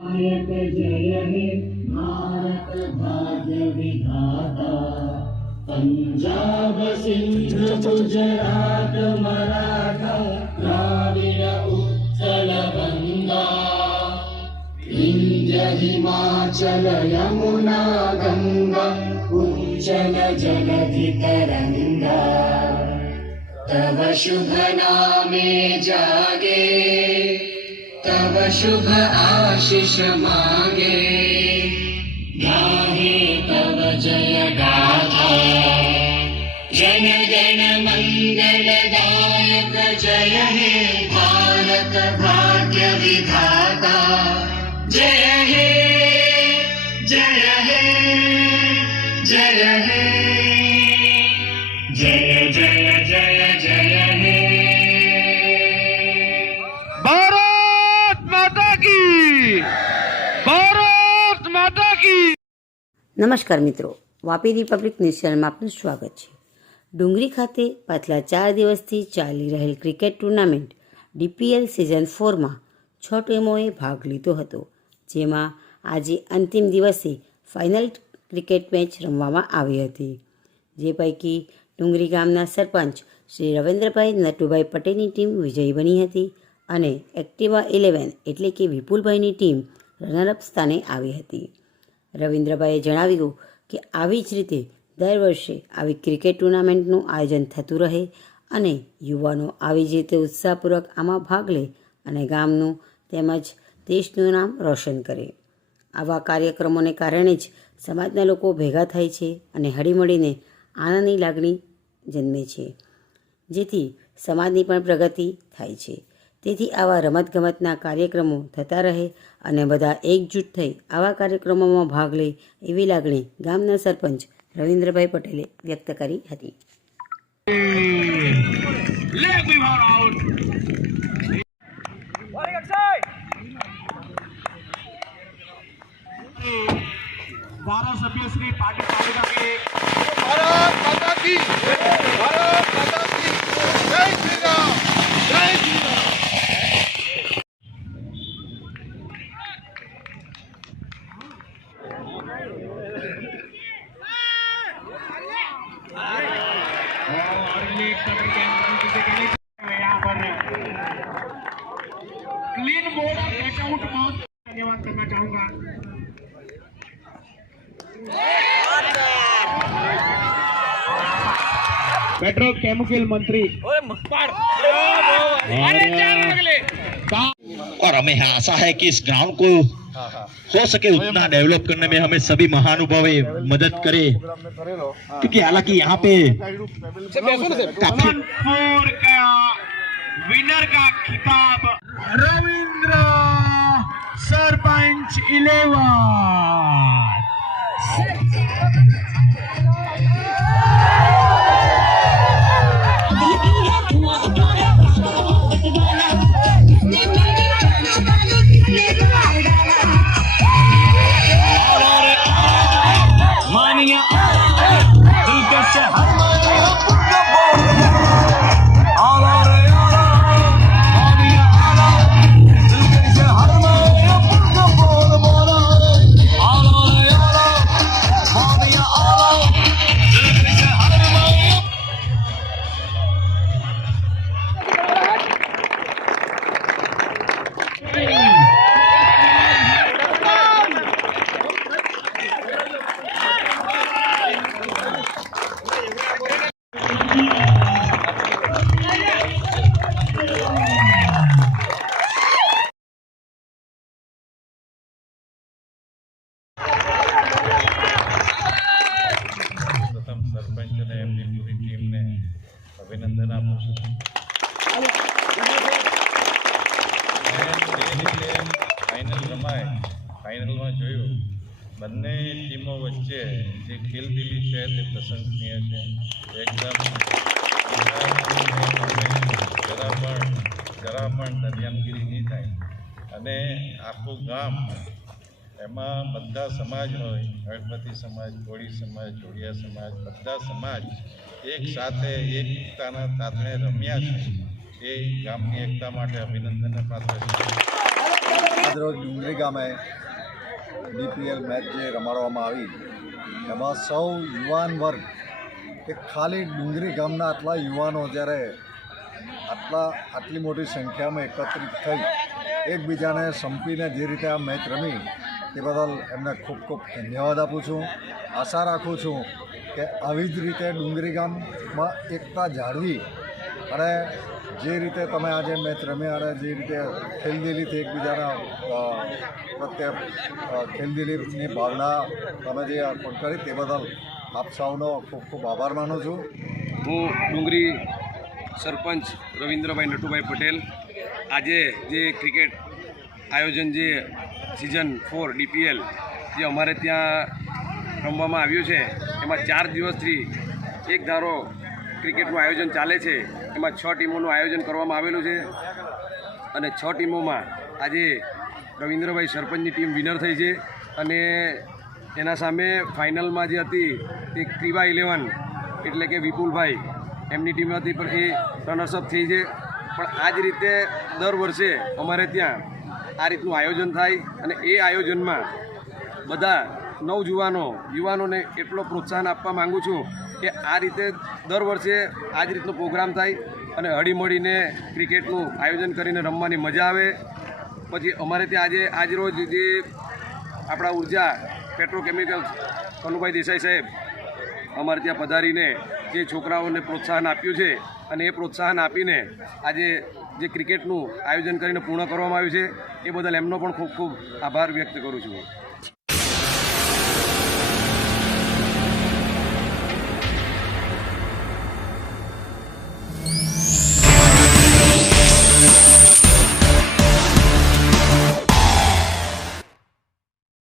नायक जय हे भारत भाग्य विधाता पंजाब सिंध गुजरात मराठा द्राविड उत्कल गंगा विंध्य हिमाचल यमुना गंगा उज्जल जलधि तरंगा तव शुभ नामे जागे तव शुभ आशीष मागे। गाहे तव जय गाथा जन गण मंगल दायक जय हे भारत भाग्य विधाता। जय हे નમસ્કાર મિત્રો, વાપી રિપબ્લિક ન્યૂઝ ચેનલમાં આપનું સ્વાગત છે. ડુંગરી ખાતે પાછલા ચાર દિવસથી ચાલી રહેલ ક્રિકેટ ટુર્નામેન્ટ ડીપીએલ સિઝન ફોરમાં છ ટીમોએ ભાગ લીધો હતો, જેમાં આજે અંતિમ દિવસે ફાઇનલ ક્રિકેટ મેચ રમવામાં આવી હતી. જે પૈકી ડુંગરી ગામના સરપંચ શ્રી રવિન્દ્રભાઈ નટુભાઈ પટેલની ટીમ વિજયી બની હતી અને એક્ટિવા ઇલેવન એટલે કે વિપુલભાઈની ટીમ રનરઅપ સ્થાને આવી હતી. રવિન્દ્રભાઈએ જણાવ્યું કે આવી જ રીતે દર વર્ષે આવી ક્રિકેટ ટુર્નામેન્ટનું આયોજન થતું રહે અને યુવાનો આવી જ રીતે ઉત્સાહપૂર્વક આમાં ભાગ લે અને ગામનું તેમજ દેશનું નામ રોશન કરે. આવા કાર્યક્રમોને કારણે જ સમાજના લોકો ભેગા થાય છે અને હળીમળીને આનંદની લાગણી જન્મે છે, જેથી સમાજની પણ પ્રગતિ થાય છે. તેથી આવા રમતગમતના કાર્યક્રમો થતા રહે અને બધા એકજૂટ થઈ આવા કાર્યક્રમોમાં ભાગ લે એવી લાગણી ગામના સરપંચ રવિન્દ્રભાઈ પટેલે વ્યક્ત કરી હતી. ધારાસભ્ય શ્રી પાટીલ ભારત क्लीन बोर्ड बहुत धन्यवाद करना चाहूँगा। पेट्रोकेमिकल मंत्री। और हमें आशा है कि इस ग्राउंड को हो सके उतना डेवलप करने में हमें सभी महानुभाव मदद करे। क्योंकि हालाँकि यहाँ पे काफ़ी विनर का खिताब रविंद्र सरपंच इलेवन Oh. આપું છું ફાઇનલ રમાય ફાઇનલમાં જોયું. બંને ટીમો વચ્ચે જે ખેલદિલી છે તે પ્રશંસનીય છે. એકદમ જરા પણ જરા પણ દરિયામગીરી નહીં થાય. અને આખું ગામ એમાં બધા સમાજ હોય, ગણપતિ સમાજ, કોળી સમાજ જોડિયા સમાજ, બધા સમાજ એક સાથે એકતાના તાતણે રમ્યા છે. એ ગામની એકતા માટે અભિનંદનને પાત્ર છે. ડુંગરી ગામે બીપીએલ મેચ જે રમાડવામાં આવી, એમાં સૌ યુવાન વર્ગ, કે ખાલી ડુંગરી ગામના આટલા યુવાનો જ્યારે આટલા, આટલી મોટી સંખ્યામાં એકત્રિત થઈ, એકબીજાને સંપીને જે રીતે આ મેચ રમી તે બદલ એમને ખૂબ ખૂબ ધન્યવાદ આપું છું. આશા રાખું છું કે આવી જ રીતે ડુંગરી ગામમાં એકતા જાળવી અને જે રીતે તમે આજે મેચ રમ્યા અને જે રીતે ખેલદિલીથી એકબીજાના પ્રત્યે ખેલદિલીની ભાવના તમે જે અર્પણ કરી તે બદલ આપ સૌનો ખૂબ ખૂબ આભાર માનું છું. હું ડુંગરી સરપંચ રવિન્દ્રભાઈ નટુભાઈ પટેલ. આજે જે ક્રિકેટ આયોજન જે સિઝન ફોર ડીપીએલ જે અમારે ત્યાં રમવામાં આવ્યું છે, એમાં ચાર દિવસથી એક ધારો ક્રિકેટનું આયોજન ચાલે છે, એમાં છ ટીમોનું આયોજન કરવામાં આવેલું છે અને છ ટીમોમાં આજે રવિન્દ્રભાઈ સરપંચની ટીમ વિનર થઈ છે અને એના સામે ફાઇનલમાં જે હતી તે ક્રીવા ઇલેવન એટલે કે વિપુલભાઈ, એમની ટીમ હતી, પણ એ રનર્સઅપ થઈ છે. પણ આ જ રીતે દર વર્ષે અમારે ત્યાં આ રીતનું આયોજન થાય અને એ આયોજનમાં બધા નવજુવાનો, યુવાનોને એટલો પ્રોત્સાહન આપવા માગું છું કે આ રીતે દર વર્ષે આ જ રીતનો પ્રોગ્રામ થાય અને હળીમળીને ક્રિકેટનું આયોજન કરીને રમવાની મજા આવે. પછી અમારે ત્યાં આજે, આજ રોજ જે આપણા ઊર્જા પેટ્રોકેમિકલ્સ કનુભાઈ દેસાઈ સાહેબ અમારે ત્યાં પધારીને જે છોકરાઓને પ્રોત્સાહન આપ્યું છે અને એ પ્રોત્સાહન આપીને આજે જે ક્રિકેટનું આયોજન કરીને પૂર્ણ કરવામાં આવ્યું છે, એ બદલ એમનો પણ ખૂબ ખૂબ આભાર વ્યક્ત કરું છું.